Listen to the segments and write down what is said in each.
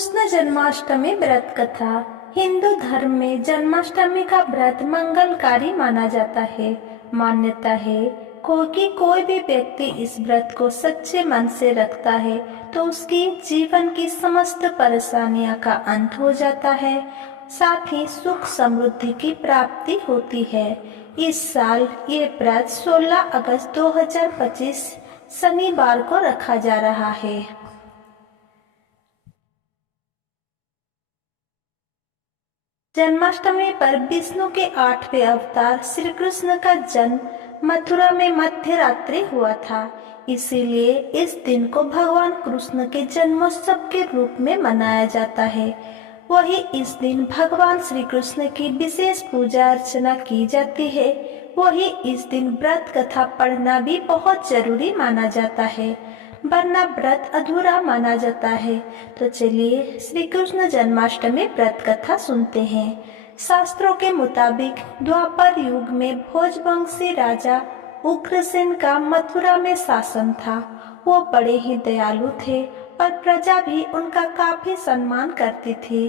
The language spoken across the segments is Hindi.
कृष्ण जन्माष्टमी व्रत कथा। हिंदू धर्म में जन्माष्टमी का व्रत मंगलकारी माना जाता है। मान्यता है कि कोई भी व्यक्ति इस व्रत को सच्चे मन से रखता है तो उसकी जीवन की समस्त परेशानियां का अंत हो जाता है, साथ ही सुख समृद्धि की प्राप्ति होती है। इस साल ये व्रत 16 अगस्त 2025 शनिवार को रखा जा रहा है। जन्माष्टमी पर विष्णु के 8वें अवतार श्री कृष्ण का जन्म मथुरा में मध्य रात्रि हुआ था। इसीलिए इस दिन को भगवान कृष्ण के जन्मोत्सव के रूप में मनाया जाता है। वही इस दिन भगवान श्री कृष्ण की विशेष पूजा अर्चना की जाती है। वही इस दिन व्रत कथा पढ़ना भी बहुत जरूरी माना जाता है, वरना व्रत अधूरा माना जाता है। तो चलिए श्री कृष्ण जन्माष्टमी व्रत कथा सुनते हैं। शास्त्रों के मुताबिक द्वापर युग में भोजवंशी राजा उग्रसेन का मथुरा में शासन था। वो बड़े ही दयालु थे और प्रजा भी उनका काफी सम्मान करती थी।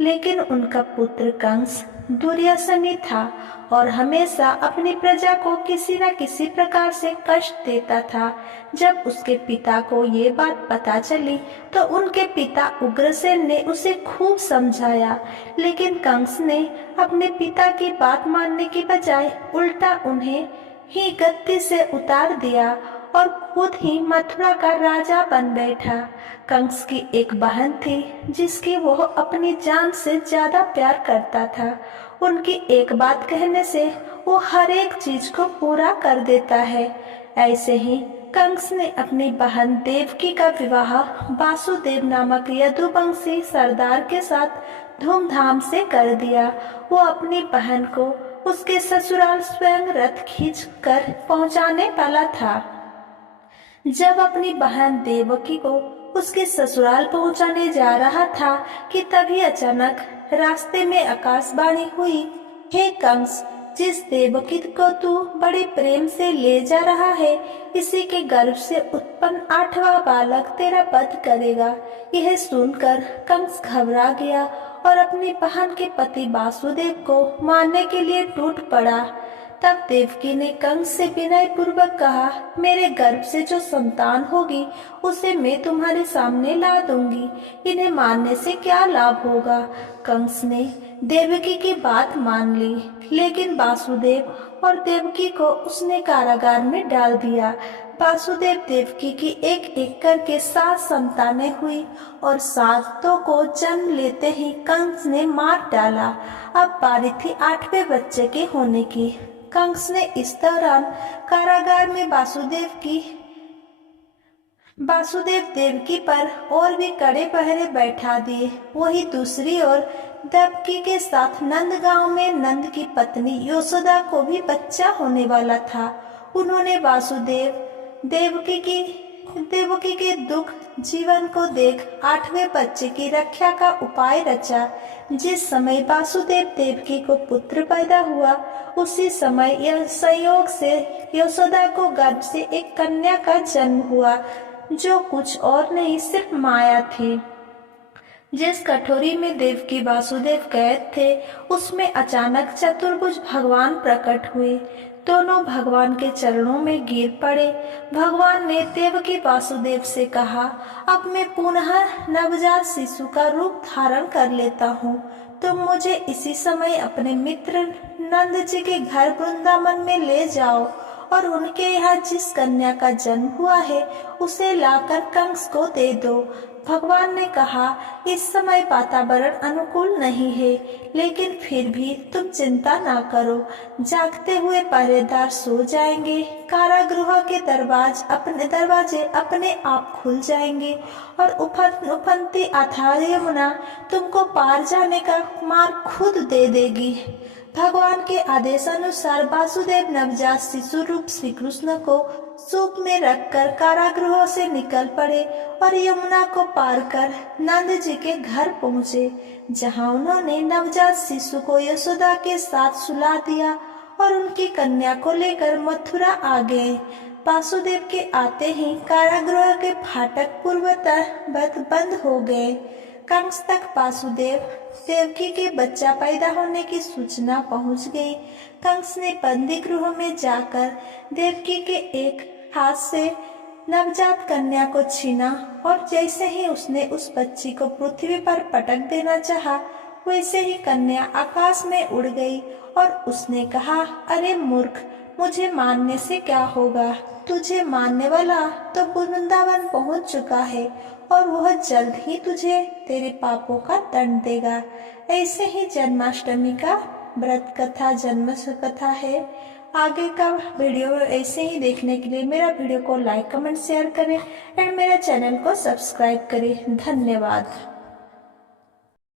लेकिन उनका पुत्र कंस दुर्योधनी था और हमेशा अपनी प्रजा को किसी न किसी प्रकार से कष्ट देता था। जब उसके पिता को ये बात पता चली तो उनके पिता उग्रसेन ने उसे खूब समझाया, लेकिन कंस ने अपने पिता की बात मानने की बजाय उल्टा उन्हें ही गद्दी से उतार दिया और खुद ही मथुरा का राजा बन बैठा। कंस की एक बहन थी जिसकी वह अपनी जान से ज्यादा प्यार करता था। उनकी एक बात कहने से वो हर एक चीज को पूरा कर देता है। ऐसे ही कंस ने अपनी बहन देवकी का विवाह वासुदेव नामक यदुवंशी सरदार के साथ धूमधाम से कर दिया। वो अपनी बहन को उसके ससुराल स्वयं रथ खींच कर पहुंचाने वाला था। जब अपनी बहन देवकी को उसके ससुराल पहुंचाने जा रहा था कि तभी अचानक रास्ते में आकाशवाणी हुई, हे कंस, जिस देवकी को तू बड़े प्रेम से ले जा रहा है, इसी के गर्भ से उत्पन्न 8वां बालक तेरा वध करेगा। यह सुनकर कंस घबरा गया और अपनी बहन के पति वासुदेव को मारने के लिए टूट पड़ा। तब देवकी ने कंस से विनय पूर्वक कहा, मेरे गर्भ से जो संतान होगी उसे मैं तुम्हारे सामने ला दूंगी। इन्हें मारने से क्या लाभ होगा। कंस ने देवकी की बात मान ली, लेकिन वासुदेव और देवकी को उसने कारागार में डाल दिया। वासुदेव देवकी की एक एक करके 7 संतानें हुई और 7 को जन्म लेते ही कंस ने मार डाला। अब बारी थी 8वें बच्चे के होने की। कंस ने इस दौरान कारागार में वासुदेव देवकी पर और भी कड़े पहरे बैठा दिए। वही दूसरी ओर देवकी के साथ नंद गांव में नंद की पत्नी यशोदा को भी बच्चा होने वाला था। उन्होंने वासुदेव देवकी के दुख जीवन को देख 8वें बच्चे की रक्षा का उपाय रचा। जिस समय वासुदेव देवकी को पुत्र पैदा हुआ, उसी समय यह संयोग से यशोदा को गर्भ से एक कन्या का जन्म हुआ, जो कुछ और नहीं सिर्फ माया थी। जिस कटोरी में देवकी वासुदेव कैद थे, उसमें अचानक चतुर्भुज भगवान प्रकट हुए। दोनों भगवान के चरणों में गिर पड़े। भगवान ने देवकी वासुदेव से कहा, अब मैं पुनः नवजात शिशु का रूप धारण कर लेता हूँ। तुम मुझे इसी समय अपने मित्र नंद जी के घर वृंदावन में ले जाओ और उनके यहाँ जिस कन्या का जन्म हुआ है उसे लाकर कंस को दे दो। भगवान ने कहा, इस समय वातावरण अनुकूल नहीं है, लेकिन फिर भी तुम चिंता ना करो। जागते हुए पहरेदार सो जाएंगे, कारागृह के दरवाजे अपने आप खुल जाएंगे और उफनती अथाह यमुना तुमको पार जाने का मार्ग खुद दे देगी। भगवान के आदेश अनुसार वासुदेव नवजात शिशु रूप श्री कृष्ण को सूप में रखकर कारागृह से निकल पड़े और यमुना को पार कर नंद जी के घर पहुँचे, जहाँ उन्होंने नवजात शिशु को यशोदा के साथ सुला दिया और उनकी कन्या को लेकर मथुरा आ गए। वासुदेव के आते ही कारागृह के फाटक पूर्वतः बंद हो गए। कंस तक वासुदेव देवकी के बच्चा पैदा होने की सूचना पहुंच गई। कंस ने बंदी गृह में जाकर देवकी के एक हाथ से नवजात कन्या को छीना और जैसे ही उसने उस बच्ची को पृथ्वी पर पटक देना चाहा, वैसे ही कन्या आकाश में उड़ गई और उसने कहा, अरे मूर्ख, मुझे मारने से क्या होगा? तुझे मारने वाला तो वृंदावन पहुंच चुका है और वह जल्द ही तुझे तेरे पापों का दंड देगा। ऐसे ही जन्माष्टमी का व्रत कथा जन्म कथा है। आगे का वीडियो ऐसे ही देखने के लिए मेरा वीडियो को लाइक कमेंट शेयर करें एंड मेरा चैनल को सब्सक्राइब करें। धन्यवाद।